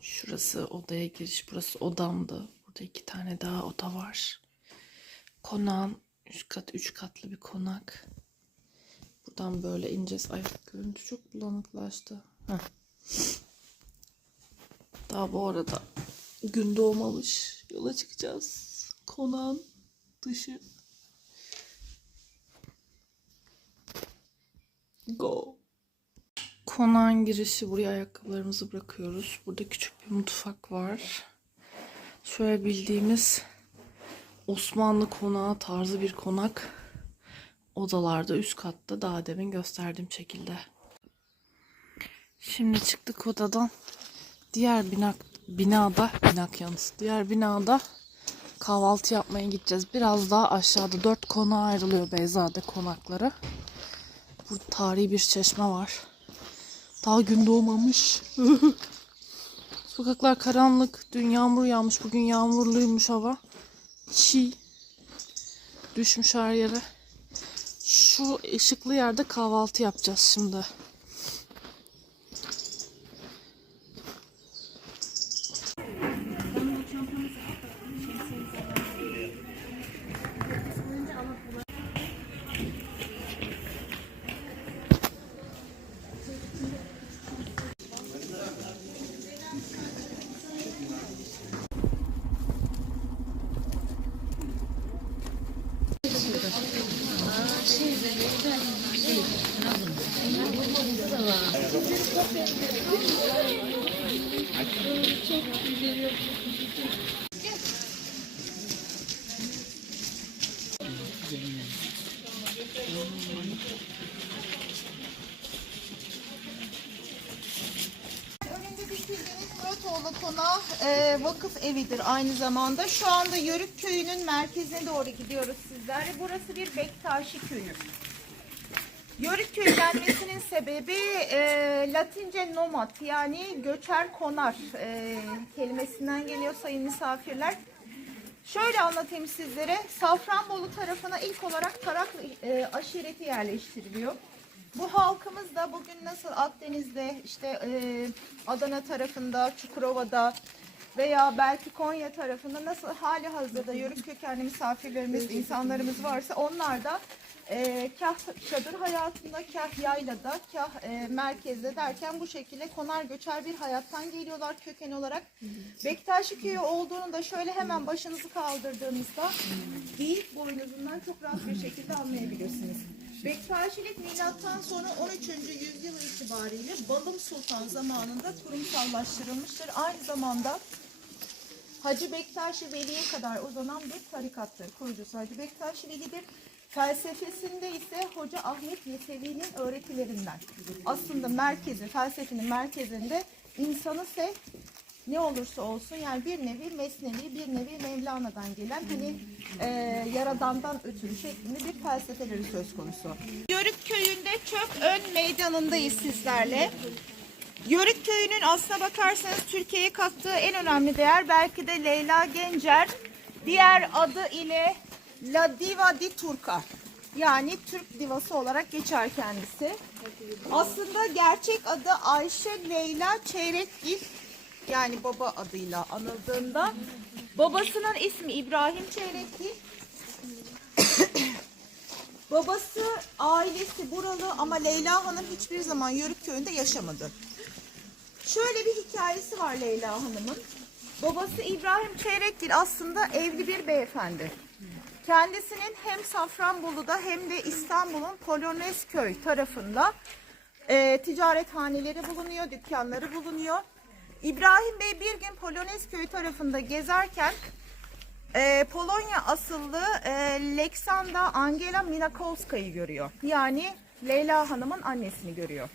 Şurası odaya giriş, burası odamdı. Burada iki tane daha oda var. Konağın üst kat, üç katlı bir konak. Buradan böyle ineceğiz. Ay görüntü çok bulanıklaştı. Heh. Daha bu arada gün doğmamış. Yola çıkacağız. Konağın dışı. Go. Konağın girişi buraya ayakkabılarımızı bırakıyoruz. Burada küçük bir mutfak var. Şöyle bildiğimiz Osmanlı konağı tarzı bir konak. Odalarda üst katta daha demin gösterdiğim şekilde. Şimdi çıktık odadan. Diğer bina, binada, binak yalnız. Diğer binada kahvaltı yapmaya gideceğiz. Biraz daha aşağıda dört konağa ayrılıyor Beyzade konakları. Burada tarihi bir çeşme var. Daha gün doğmamış. Sokaklar karanlık. Dün yağmur yağmış. Bugün yağmurluymuş hava. Çiğ. Düşmüş her yere. Şu ışıklı yerde kahvaltı yapacağız şimdi. Vakıf evidir aynı zamanda. Şu anda Yörük Köyü'nün merkezine doğru gidiyoruz sizlerle. Burası bir Bektaşi Köyü. Yörük Köyü denmesinin sebebi e, Latince nomad yani göçer konar e, kelimesinden geliyor sayın misafirler. Şöyle anlatayım sizlere. Safranbolu tarafına ilk olarak Taraklı e, aşireti yerleştiriliyor. Bu halkımız da bugün nasıl Akdeniz'de, işte e, Adana tarafında, Çukurova'da veya belki Konya tarafında nasıl hali hazırda yörük kökenli misafirlerimiz, insanlarımız varsa onlar da e, kah çadır hayatında, kah yaylada, kah e, merkezde derken bu şekilde konar göçer bir hayattan geliyorlar köken olarak. Bektaşi köyü olduğunu da şöyle hemen başınızı kaldırdığınızda geyik boynuzundan çok rahat bir şekilde anlayabilirsiniz. Bektaşilik milattan sonra 13. yüzyıl itibariyle Balım Sultan zamanında kurumsallaştırılmıştır. Aynı zamanda Hacı Bektaşi Veli'ye kadar uzanan bir tarikattır. Kurucusu Hacı Bektaşi Veli'dir. Felsefesinde ise Hoca Ahmet Yesevi'nin öğretilerinden. Aslında merkezi, felsefenin merkezinde insanı sev, ne olursa olsun yani bir nevi mesnevi, bir nevi Mevlana'dan gelen hani e, yaradandan ötürü şeklinde bir felsefeleri söz konusu. Yörük köyünde Çöp Ön Meydanı'ndayız sizlerle. Yörük köyünün aslına bakarsanız Türkiye'ye kattığı en önemli değer belki de Leyla Gencer. Diğer adı ile La Diva di Turca. Yani Türk divası olarak geçer kendisi. Aslında gerçek adı Ayşe Leyla Çeyrekgil. Yani baba adıyla anıldığında. Babasının ismi İbrahim Çeyrekgil. Babası ailesi buralı ama Leyla Hanım hiçbir zaman Yörük köyünde yaşamadı. Şöyle bir hikayesi var Leyla Hanım'ın. Babası İbrahim Çeyrekgil aslında evli bir beyefendi. Kendisinin hem Safranbolu'da hem de İstanbul'un Polonezköy tarafında e, ticarethaneleri bulunuyor, dükkanları bulunuyor. İbrahim Bey bir gün Polonezköy tarafında gezerken e, Polonya asıllı e, Leksandra Angela Minakowska'yı görüyor. Yani Leyla Hanım'ın annesini görüyor.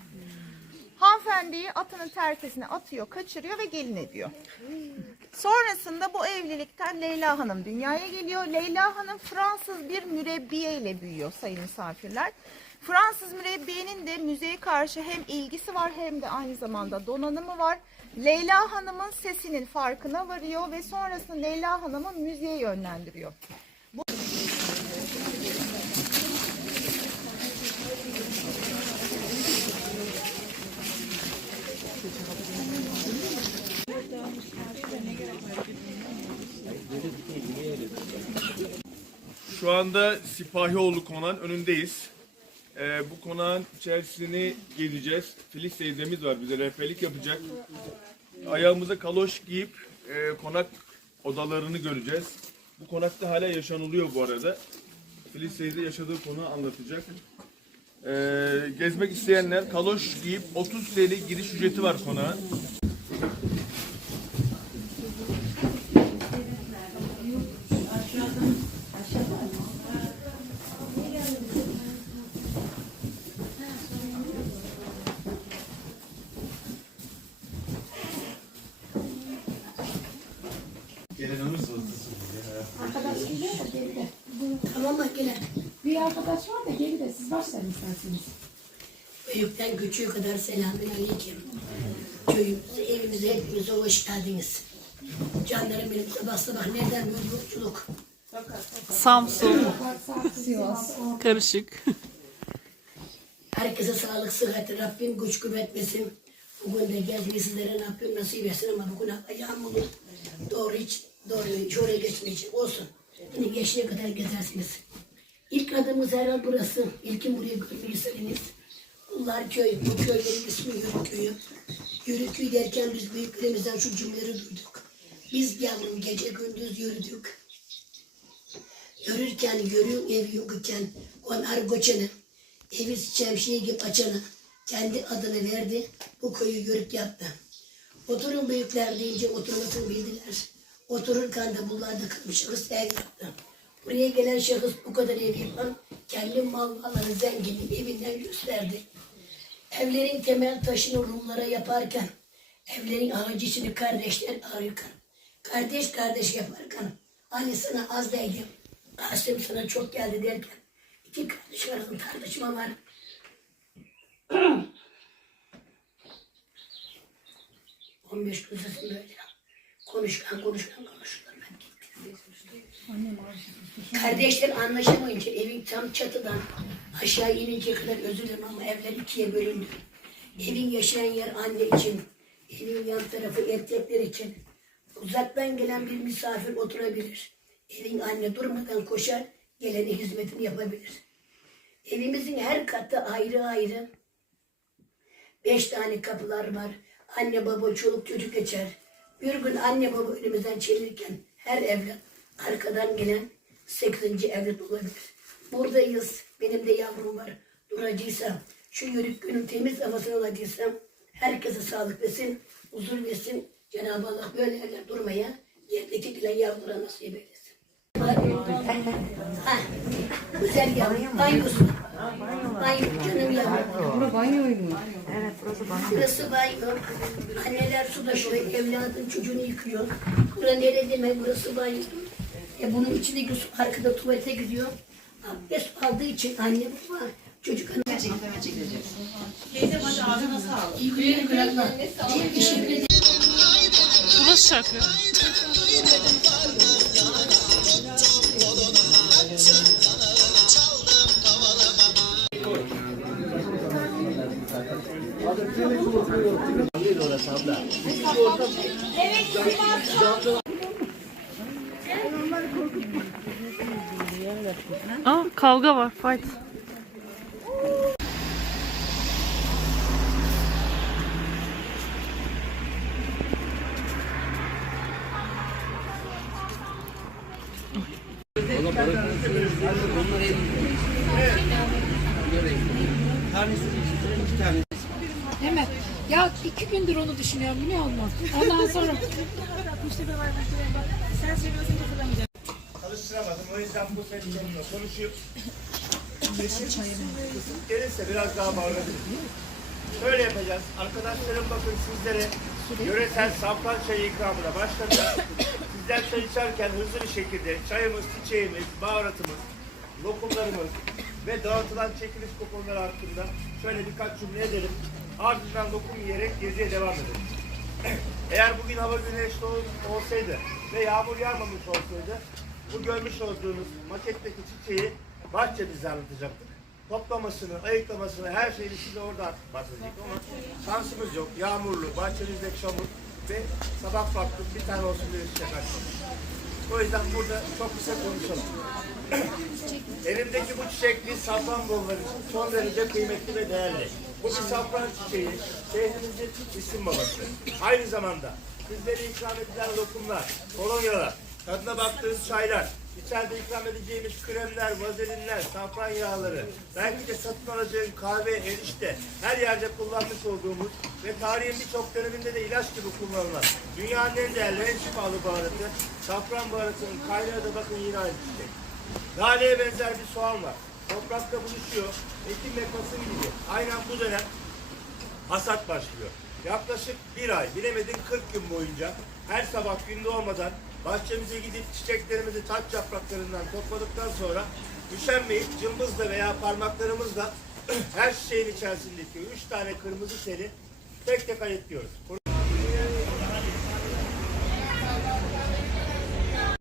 Hanımefendiyi atının terkesine atıyor, kaçırıyor ve gelin ediyor. Sonrasında bu evlilikten Leyla Hanım dünyaya geliyor. Leyla Hanım Fransız bir mürebbiye ile büyüyor sayın misafirler. Fransız mürebbiyenin de müziğe karşı hem ilgisi var hem de aynı zamanda donanımı var. Leyla Hanım'ın sesinin farkına varıyor ve sonrasında Leyla Hanım'ı müziğe yönlendiriyor. Şu anda Sipahioğlu konağın önündeyiz. Ee, bu konağın içerisini gezeceğiz. Filiz teyzemiz var bize rehberlik yapacak. Ayağımıza kaloş giyip e, konak odalarını göreceğiz. Bu konakta hala yaşanılıyor bu arada. Filiz teyze yaşadığı konağı anlatacak. Ee, gezmek isteyenler kaloş giyip 30 TL giriş ücreti var konağa. Küçüğe kadar selamünaleyküm. Köyümüze, evimize, hepimize hoş geldiniz. Canlarım benim sabah sabah nereden bu yolculuk? Samsun. Karışık. Herkese sağlık, sıhhat, Rabbim güç kuvvet versin. Bugün de geldiğiniz sizlere Rabbim nasip etsin ama bugün ayağım olur. Doğru hiç, doğru şuraya geçmek için olsun. Yine geçene kadar gezersiniz. İlk adımız herhalde burası. İlkin buraya görmeyseniz. Kullar köy, bu köylerin ismi Yörük köyü. Yörük köyü derken biz büyüklerimizden şu cümleleri duyduk. Biz yavrum gece gündüz yürüdük. Yürürken yürü ev yok iken konar göçene. Evi şemsiye gibi açana. Kendi adını verdi. Bu köyü yörük yaptı. Oturun büyükler deyince oturmasını bildiler. Otururken de bunlar da kırmış şahıs ev yaptı. Buraya gelen şahıs bu kadar ev yapan kendi mal malları zenginin evinden gösterdi. Evlerin temel taşını Rumlara yaparken, evlerin ağacı içini kardeşler ararken, kardeş kardeş yaparken, Ali sana az değdi, Asım sana çok geldi derken, iki kardeş arasında tartışma var. On beş sesim böyle. Konuşkan konuşkan konuşkan. Kardeşler anlaşamayınca evin tam çatıdan aşağı inince kadar özür dilerim ama evler ikiye bölündü. Evin yaşayan yer anne için, evin yan tarafı erkekler için. Uzaktan gelen bir misafir oturabilir. Evin anne durmadan koşar, gelene hizmetini yapabilir. Evimizin her katı ayrı ayrı. Beş tane kapılar var. Anne baba çoluk çocuk geçer. Bir gün anne baba önümüzden çevirirken her evlat arkadan gelen sekizinci evlat olabilir. Buradayız. Benim de yavrum var. Duracaksam, şu yörük günün temiz havasını alacaksam herkese sağlık versin, huzur versin. Cenab-ı Allah böyle evler durmaya yerdeki dilen yavrulara nasip eylesin. Güzel yavrum. Banyosu. Banyo canım yavrum. Burası banyo. Anneler su taşıyor, evladın çocuğunu yıkıyor. Bura nere demek, burası banyo. E bunun içindeki su arkada tuvalete gidiyor. Abdest aldığı için anne baba çocuk anne. Gerçekten çekilecek. Teyze hadi ağzına sağlık. İyi günler. Teşekkür ederim. Burası şarkı. Aa kavga var fight. Hemen. Ya iki gündür onu düşünüyorum biliyor musun? Ondan sonra Çalıştıramadım. O yüzden bu telefonla konuşup gelirse biraz daha bağırabilirim. Şöyle yapacağız. Arkadaşlarım bakın sizlere yöresel safran çayı ikramına başladı. Sizler çay içerken hızlı bir şekilde çayımız, çiçeğimiz, baharatımız, lokumlarımız ve dağıtılan çekiliş kuponları hakkında şöyle birkaç cümle edelim. Ardından lokum yiyerek geziye devam edelim. Eğer bugün hava güneşli ol- olsaydı ve yağmur yağmamış olsaydı bu görmüş olduğunuz maketteki çiçeği bahçemizde anlatacaktık. Toplamasını, ayıklamasını, her şeyini size orada bahsedecektik ama şansımız yok. Yağmurlu, bahçemizdeki çamur. ve sabah baktım bir tane olsun diye çiçek. O yüzden burada çok kısa konuşalım. Elimdeki bu çiçekli safran bolları son derece kıymetli ve değerli. Bu bir safran çiçeği, şehrimizin isim babası. Aynı zamanda sizlere ikram edilen lokumlar, kolonyalar, tadına baktığınız çaylar, içeride ikram edeceğimiz kremler, vazelinler, safran yağları, belki de satın alacağın kahve, erişte, her yerde kullanmış olduğumuz ve tarihin birçok döneminde de ilaç gibi kullanılan dünyanın en değerli, en şifalı baharatı, safran baharatının kaynağı da bakın yine aynı çiçek. Laleye benzer bir soğan var. Toprakta buluşuyor. Ekim ve Kasım gibi. Aynen bu dönem hasat başlıyor. Yaklaşık bir ay, bilemedin 40 gün boyunca her sabah günde olmadan bahçemize gidip çiçeklerimizi taç yapraklarından topladıktan sonra üşenmeyip cımbızla veya parmaklarımızla her çiçeğin içerisindeki üç tane kırmızı teli tek tek ayıtlıyoruz.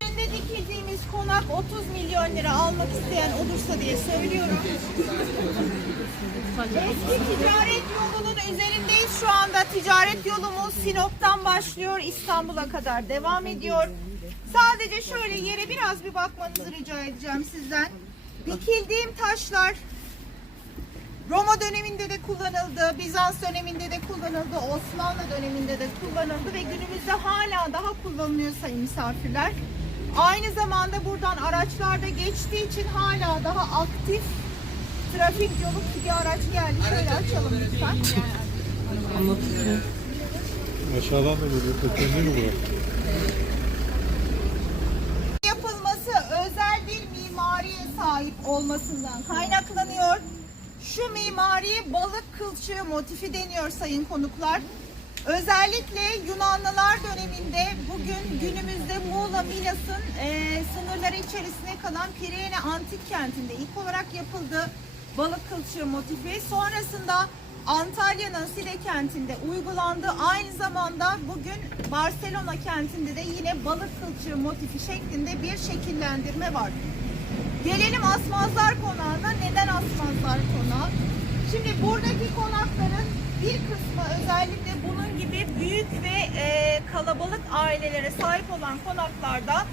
Önünde dikildiğimiz konak 30 milyon lira almak isteyen olursa diye söylüyorum. Eski ticaret yolunun üzerindeyiz şu anda. Ticaret yolumuz Sinop'tan başlıyor İstanbul'a kadar devam ediyor. Sadece şöyle yere biraz bir bakmanızı rica edeceğim sizden. Dikildiğim taşlar Roma döneminde de kullanıldı, Bizans döneminde de kullanıldı, Osmanlı döneminde de kullanıldı ve günümüzde hala daha kullanılıyor sayın misafirler. Aynı zamanda buradan araçlar da geçtiği için hala daha aktif trafik yolu ki bir araç geldi. Şöyle açalım lütfen. Anlatılıyor. Aşağıdan da. Tekenli mi burası? yapılması özel bir mimariye sahip olmasından kaynaklanıyor. Şu mimariye balık kılçığı motifi deniyor sayın konuklar. Özellikle Yunanlılar döneminde bugün günümüzde Muğla Milas'ın eee, sınırları içerisine kalan Pirene Antik Kenti'nde ilk olarak yapıldı balık kılçığı motifi. Sonrasında Antalya'nın Sile kentinde uygulandı. Aynı zamanda bugün Barcelona kentinde de yine balık kılçığı motifi şeklinde bir şekillendirme var. Gelelim Asmazlar Konağı'na. Neden Asmazlar Konağı? Şimdi buradaki konakların bir kısmı özellikle bunun gibi büyük ve e, kalabalık ailelere sahip olan konaklarda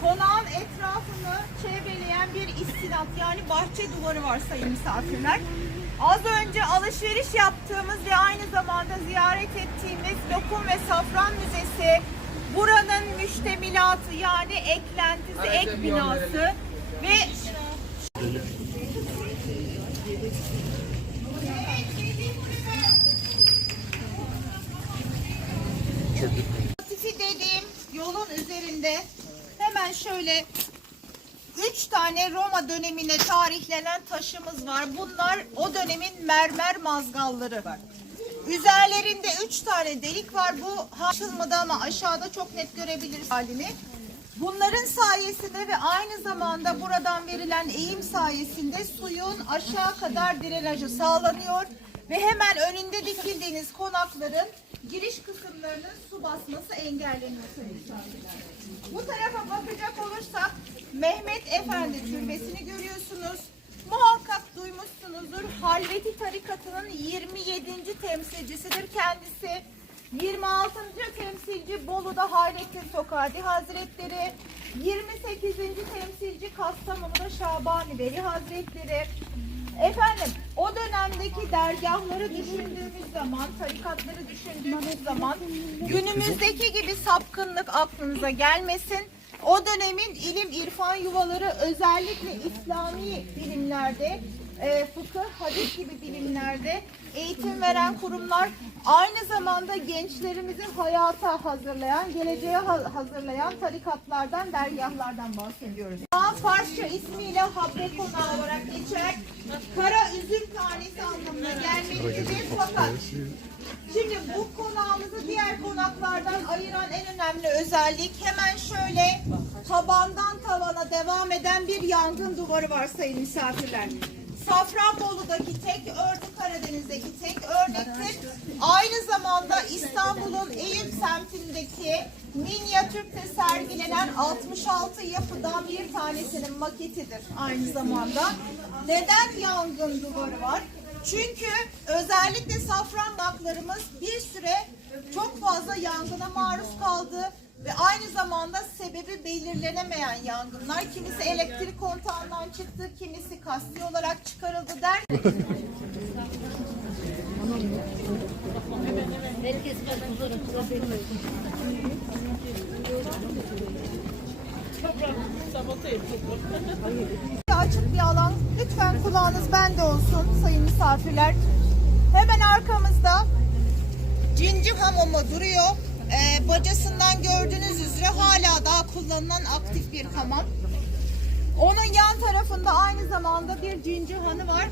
konağın etrafını çevreleyen bir istinat yani bahçe duvarı var sayın misafirler. Az önce alışveriş yaptığımız ve aynı zamanda ziyaret ettiğimiz Lokum ve Safran Müzesi buranın müştemilatı yani eklentisi, ek binası ve Motifi dediğim yolun üzerinde hemen şöyle üç tane Roma dönemine tarihlenen taşımız var. Bunlar o dönemin mermer mazgalları. Üzerlerinde üç tane delik var. Bu açılmadı ama aşağıda çok net görebiliriz halini. Bunların sayesinde ve aynı zamanda buradan verilen eğim sayesinde suyun aşağı kadar drenajı sağlanıyor ve hemen önünde dikildiğiniz konakların giriş kısımlarının su basması engelleniyor. Bu tarafa bakacak olursak Mehmet Efendi türbesini görüyorsunuz. Muhakkak duymuşsunuzdur. Halveti tarikatının 27. temsilcisidir kendisi. 26. temsilci Bolu'da Hayrettin Sokadi Hazretleri. 28. temsilci Kastamonu'da Şabani Veli Hazretleri. Efendim o dönemdeki dergahları düşündüğümüz zaman, tarikatları düşündüğümüz zaman günümüzdeki gibi sapkınlık aklınıza gelmesin. O dönemin ilim irfan yuvaları özellikle İslami bilimlerde, e, fıkıh, hadis gibi bilimlerde eğitim veren kurumlar aynı zamanda gençlerimizi hayata hazırlayan, geleceğe ha- hazırlayan tarikatlardan, dergahlardan bahsediyoruz. Daha Farsça ismiyle Habbe Konağı olarak geçer. Kara üzüm tanesi anlamına gelmektedir fakat Şimdi bu konağımızı diğer konaklardan ayıran en önemli özellik hemen şöyle tabandan tavana devam eden bir yangın duvarı var sayın misafirler. Safranbolu'daki tek örtü Karadeniz'deki tek örnektir. Aynı zamanda İstanbul'un Eyüp semtindeki minyatürkte sergilenen 66 yapıdan bir tanesinin maketidir aynı zamanda. Neden yangın duvarı var? Çünkü özellikle safran naklarımız bir süre çok fazla yangına maruz kaldı ve aynı zamanda sebebi belirlenemeyen yangınlar. Kimisi elektrik kontağından çıktı, kimisi kasti olarak çıkarıldı der. Açık bir alan. Lütfen kulağınız bende olsun sayın misafirler. Hemen arkamızda Cincim hamamı duruyor. Ee, bacasından gördüğünüz üzere hala daha kullanılan aktif bir hamam. Onun yan tarafında aynı zamanda bir Cincihanı var.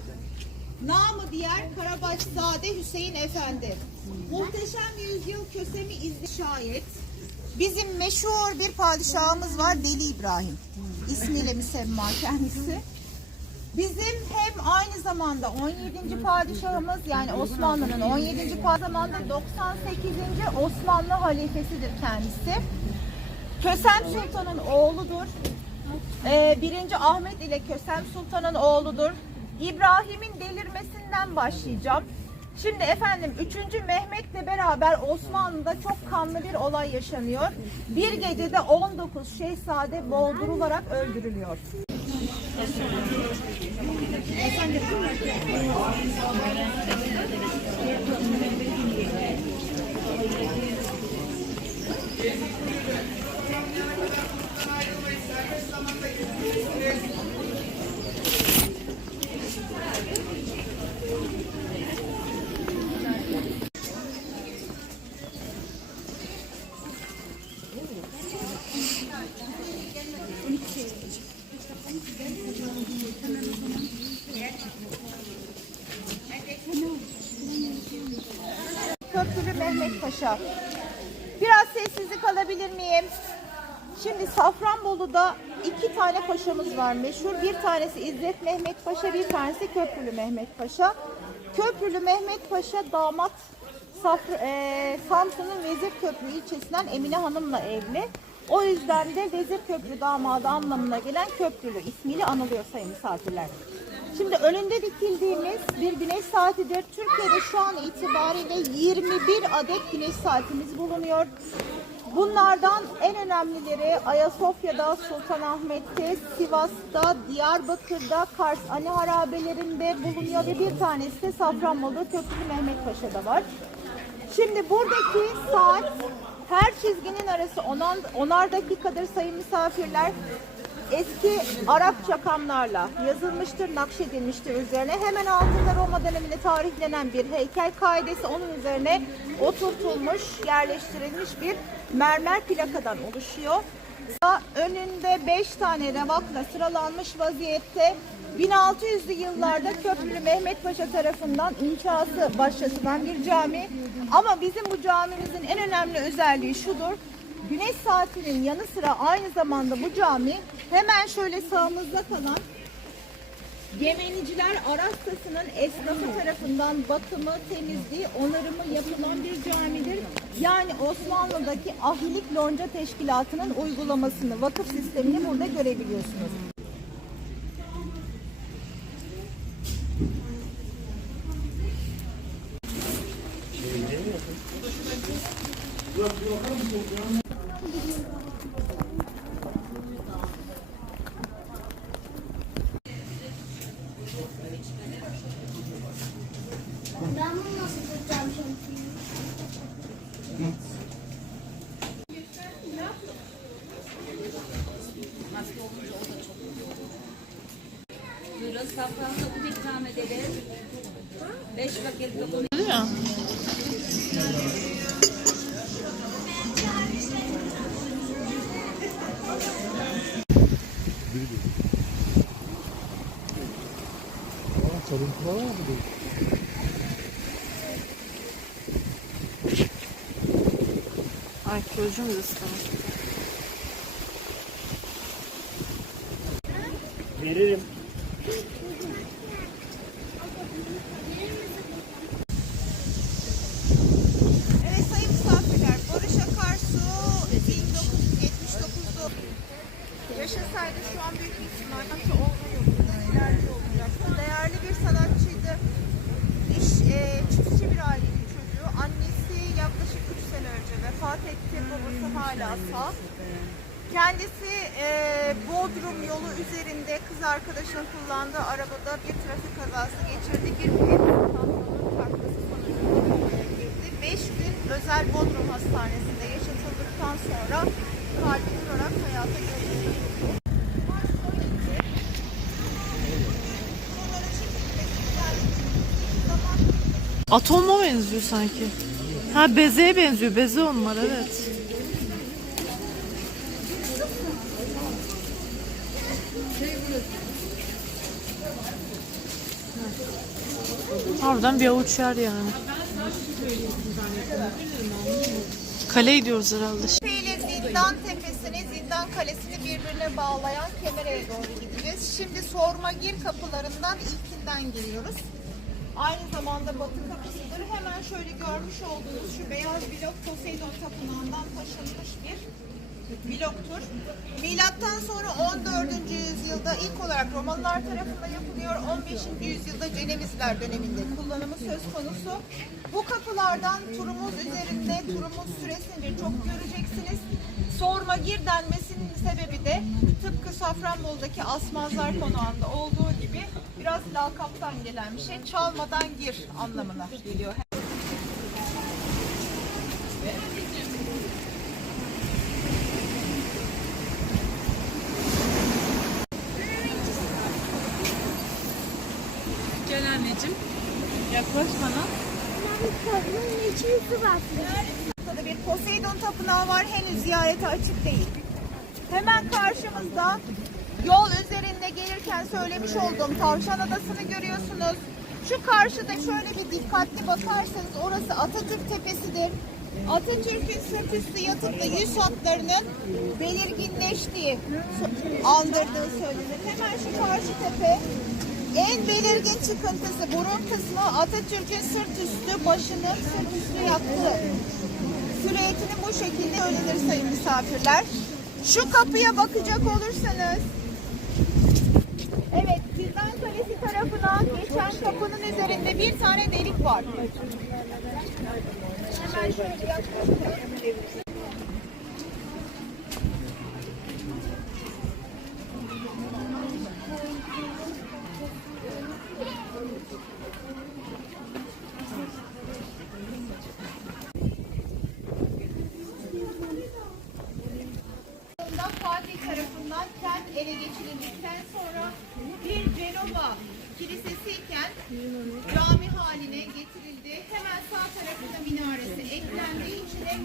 Namı diğer Karabaşzade Hüseyin Efendi. Muhteşem yüzyıl kösemi izli şayet. Bizim meşhur bir padişahımız var Deli İbrahim. İsmiyle müsemma kendisi. Bizim hem aynı zamanda 17. padişahımız yani Osmanlı'nın 17. padişahı zamanda 98. Osmanlı halifesidir kendisi. Kösem Sultan'ın oğludur. Ee, birinci Ahmet ile Kösem Sultan'ın oğludur. İbrahim'in delirmesinden başlayacağım. Şimdi efendim 3. Mehmet'le beraber Osmanlı'da çok kanlı bir olay yaşanıyor. Bir gecede 19 şehzade boğdurularak öldürülüyor. Köprülü Paşa. Biraz sessizlik alabilir miyim? Şimdi Safranbolu'da iki tane paşamız var meşhur. Bir tanesi İzzet Mehmet Paşa, bir tanesi Köprülü Mehmet Paşa. Köprülü Mehmet Paşa damat Safr e, Samsun'un Vezirköprü ilçesinden Emine Hanım'la evli. O yüzden de Vezirköprü damadı anlamına gelen Köprülü ismiyle anılıyor sayın misafirler. Şimdi önünde dikildiğimiz bir güneş saatidir. Türkiye'de şu an itibariyle 21 adet güneş saatimiz bulunuyor. Bunlardan en önemlileri Ayasofya'da, Sultanahmet'te, Sivas'ta, Diyarbakır'da, Kars Ali harabelerinde bulunuyor ve bir tanesi de Safranbolu'da Köprülü Mehmet Paşa'da var. Şimdi buradaki saat her çizginin arası onar, onar dakikadır sayın misafirler. Eski Arap çakamlarla yazılmıştır, nakşedilmiştir üzerine. Hemen altında Roma döneminde tarihlenen bir heykel kaidesi onun üzerine oturtulmuş, yerleştirilmiş bir mermer plakadan oluşuyor. Önünde 5 tane revakla sıralanmış vaziyette 1600'lü yıllarda Köprülü Mehmet Paşa tarafından inşası başlatılan bir cami. Ama bizim bu camimizin en önemli özelliği şudur. Güneş saatinin yanı sıra aynı zamanda bu cami hemen şöyle sağımızda kalan Yemeniciler Arastası'nın esnafı tarafından bakımı, temizliği, onarımı yapılan bir camidir. Yani Osmanlı'daki ahilik lonca teşkilatının uygulamasını, vakıf sistemini burada görebiliyorsunuz. Ben bunu nasıl tutacağım şimdi? Buyurun safranlı bir ikram edelim. Beş paket dokuz. Aa, sarıntılar var mı? Arkeoloji müzesi demek. Veririm. Evet sayın misafirler, Barış Akarsu 1979'da yaşasaydı şu an büyük bir ihtimalle ki olma yolunda ilerliyor olacaktı. Değerli bir sanatçıydı. İş, e, çiftçi bir ailenin çocuğu. Annesi yaklaşık 3 sene önce vefat etti. Babası hala sağ. Kendisi e, Bodrum yolu üzerinde kız arkadaşının kullandığı arabada bir trafik kazası geçirdi. Bir tansiyonun çarpması sonucunda komaya girdi. 5 gün özel Bodrum Hastanesi'nde yaşatıldıktan sonra kalbi durarak hayata geçti. Atoma benziyor sanki. Ha bezeye benziyor. Beze onlar evet. Harbiden bir avuç yer yani. Kale gidiyoruz herhalde. İle Zindan Tepesi'ni, Zindan Kalesi'ni birbirine bağlayan Kemer'e doğru gideceğiz. Şimdi Sormagir kapılarından ilkinden giriyoruz. Aynı zamanda batı kapısıdır. Hemen şöyle görmüş olduğunuz şu beyaz blok Poseidon Tapınağı'ndan taşınmış bir bloktur. Milattan sonra 14. yüzyılda ilk olarak Romalılar tarafından yapılıyor. 15. yüzyılda Cenevizler döneminde kullanımı söz konusu. Bu kapılardan turumuz üzerinde turumuz süresince çok göreceksiniz. Sorma gir denmesinin sebebi de tıpkı Safranbolu'daki Asmazlar Konağı'nda olduğu gibi biraz lakaptan gelen bir şey. Çalmadan gir anlamına geliyor. Gel anneciğim. Yaklaş bana. Bunun içine su basmış. Burada bir Poseidon tapınağı var. Henüz ziyarete açık değil. Hemen karşımızda yol üzerinde gelirken söylemiş olduğum Tavşan Adası'nı görüyorsunuz. Şu karşıda şöyle bir dikkatli bakarsanız orası Atatürk Tepesi'dir. Atatürk'ün sırt üstü yatıp da yüz hatlarının belirginleştiği, andırdığı söylenir. Hemen şu karşı tepe en belirgin çıkıntısı burun kısmı Atatürk'ün sırt üstü başının sırt üstü yattığı Silüetini bu şekilde söylenir sayın misafirler. Şu kapıya bakacak olursanız Evet, Zindan Kalesi tarafına geçen kapının üzerinde bir tane delik var. Hemen şöyle yaklaşalım. Cenova kilisesi iken cami haline getirildi. Hemen sağ tarafında minaresi eklendiği için hem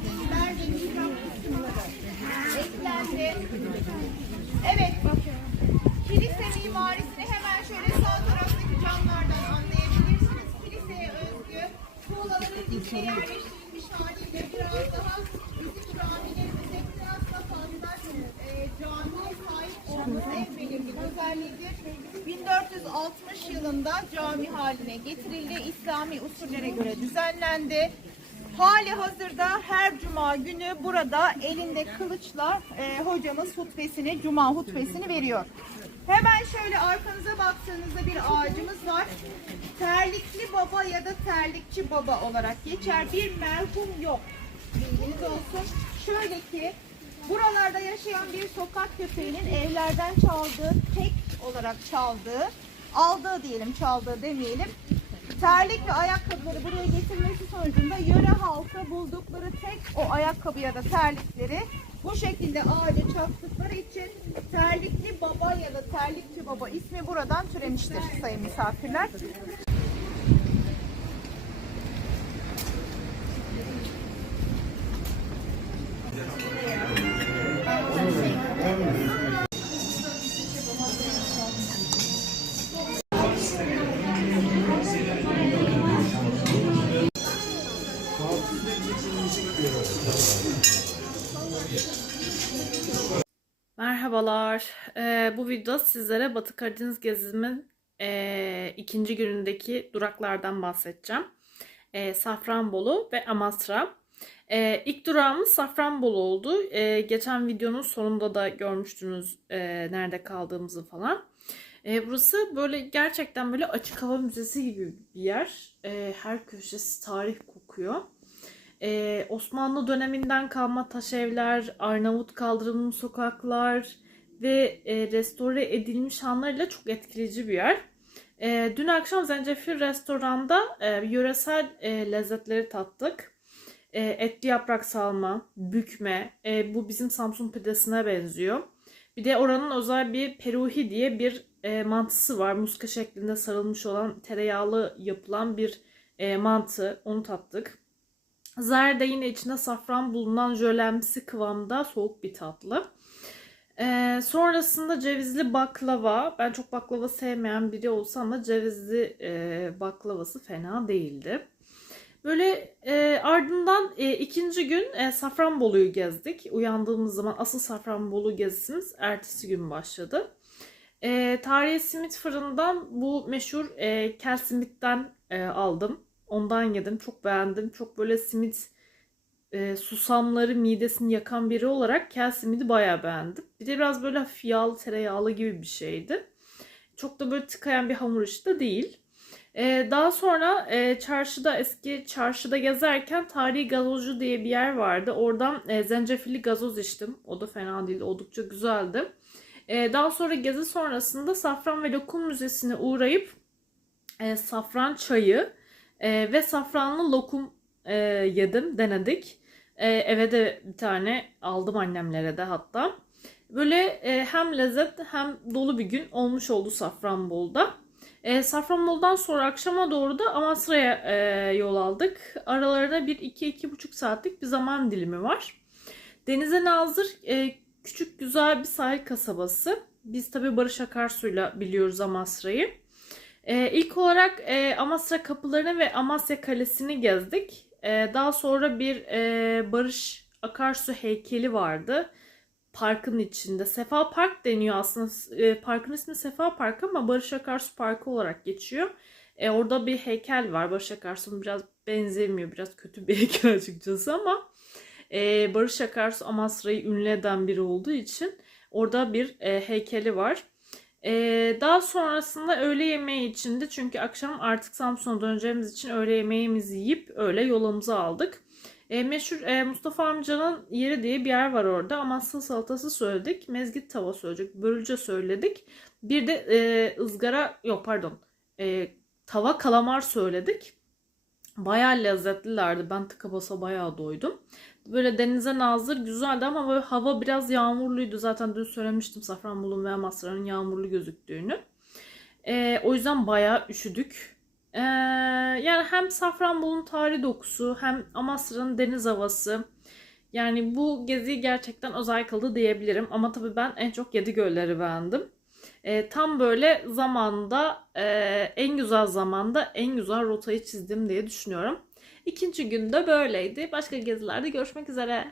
Hazırda her cuma günü burada elinde kılıçla e, hocamız hutbesini, cuma hutbesini veriyor. Hemen şöyle arkanıza baktığınızda bir ağacımız var. Terlikli baba ya da terlikçi baba olarak geçer. Bir merhum yok. Bilginiz olsun. Şöyle ki buralarda yaşayan bir sokak köpeğinin evlerden çaldığı, tek olarak çaldığı, aldığı diyelim çaldığı demeyelim. Terlik ve ayakkabıları buraya getirmesi sonucunda yöre halkı buldukları tek o ayakkabı ya da terlikleri bu şekilde ağaca çaktıkları için terlikli baba ya da terlikçi baba ismi buradan türemiştir sayın misafirler. Bu videoda sizlere Batı Karadeniz gezimin ee, ikinci günündeki duraklardan bahsedeceğim. Ee, Safranbolu ve Amasra. Ee, ilk durağımız Safranbolu oldu. Ee, geçen videonun sonunda da görmüştünüz ee, nerede kaldığımızı falan. Ee, burası böyle gerçekten böyle açık hava müzesi gibi bir yer. Ee, her köşesi tarih kokuyor. Ee, Osmanlı döneminden kalma taş evler, Arnavut kaldırımlı sokaklar ve e, restore edilmiş hanlarıyla çok etkileyici bir yer. Ee, dün akşam Zencefil restoranda e, yöresel e, lezzetleri tattık. E, etli yaprak salma, bükme, e, bu bizim Samsun pidesine benziyor. Bir de oranın özel bir peruhi diye bir e, mantısı var. Muska şeklinde sarılmış olan tereyağlı yapılan bir e, mantı. Onu tattık. Zerde yine içinde safran bulunan jölemsi kıvamda soğuk bir tatlı. E, sonrasında cevizli baklava. Ben çok baklava sevmeyen biri olsam da cevizli e, baklavası fena değildi. Böyle e, ardından e, ikinci gün e, Safranbolu'yu gezdik. Uyandığımız zaman asıl Safranbolu gezisimiz ertesi gün başladı. E, Tarihi Simit Fırın'dan bu meşhur e, kel simitten e, aldım. Ondan yedim. Çok beğendim. Çok böyle simit e, susamları midesini yakan biri olarak kel simidi bayağı beğendim. Bir de biraz böyle hafif yağlı tereyağlı gibi bir şeydi. Çok da böyle tıkayan bir hamur işi de değil. Ee, daha sonra e, çarşıda eski çarşıda gezerken tarihi gazozcu diye bir yer vardı. Oradan e, zencefilli gazoz içtim. O da fena değildi. Oldukça güzeldi. E, daha sonra gezi sonrasında Safran ve Lokum Müzesi'ne uğrayıp e, safran çayı e, ve safranlı lokum e, yedim, denedik. E, eve de bir tane aldım annemlere de hatta. Böyle e, hem lezzet hem dolu bir gün olmuş oldu Safranbolu'da. E, Safranbolu'dan sonra akşama doğru da Amasra'ya e, yol aldık. Aralarında bir iki iki buçuk saatlik bir zaman dilimi var. Denize nazır e, küçük güzel bir sahil kasabası. Biz tabii Barış Akarsu'yla biliyoruz Amasra'yı. E, ilk olarak e, Amasra kapılarını ve Amasya Kalesi'ni gezdik. E, daha sonra bir e, Barış Akarsu heykeli vardı parkın içinde. Sefa Park deniyor aslında. E, parkın ismi Sefa Park ama Barış Akarsu Parkı olarak geçiyor. E, orada bir heykel var. Barış Akarsu'nun biraz benzemiyor. Biraz kötü bir heykel açıkçası ama Barış Akarsu Amasra'yı ünlü eden biri olduğu için orada bir heykeli var. E, daha sonrasında öğle yemeği içindi. Çünkü akşam artık Samsun'a döneceğimiz için öğle yemeğimizi yiyip öyle yolumuzu aldık. E, meşhur e, Mustafa amcanın yeri diye bir yer var orada. Amasya salatası söyledik. Mezgit tava söyledik. Börülce söyledik. Bir de e, ızgara yok pardon. E, tava kalamar söyledik. Bayağı lezzetlilerdi. Ben tıka basa bayağı doydum. Böyle denize nazır güzeldi ama böyle hava biraz yağmurluydu. Zaten dün söylemiştim Safranbolu ve Amasra'nın yağmurlu gözüktüğünü. E, o yüzden bayağı üşüdük. Ee, yani hem Safranbolu'nun tarihi dokusu hem Amasra'nın deniz havası. Yani bu geziyi gerçekten özel kıldı diyebilirim. Ama tabii ben en çok Yedi Gölleri beğendim. Ee, tam böyle zamanda e, en güzel zamanda en güzel rotayı çizdim diye düşünüyorum. İkinci günde böyleydi. Başka gezilerde görüşmek üzere.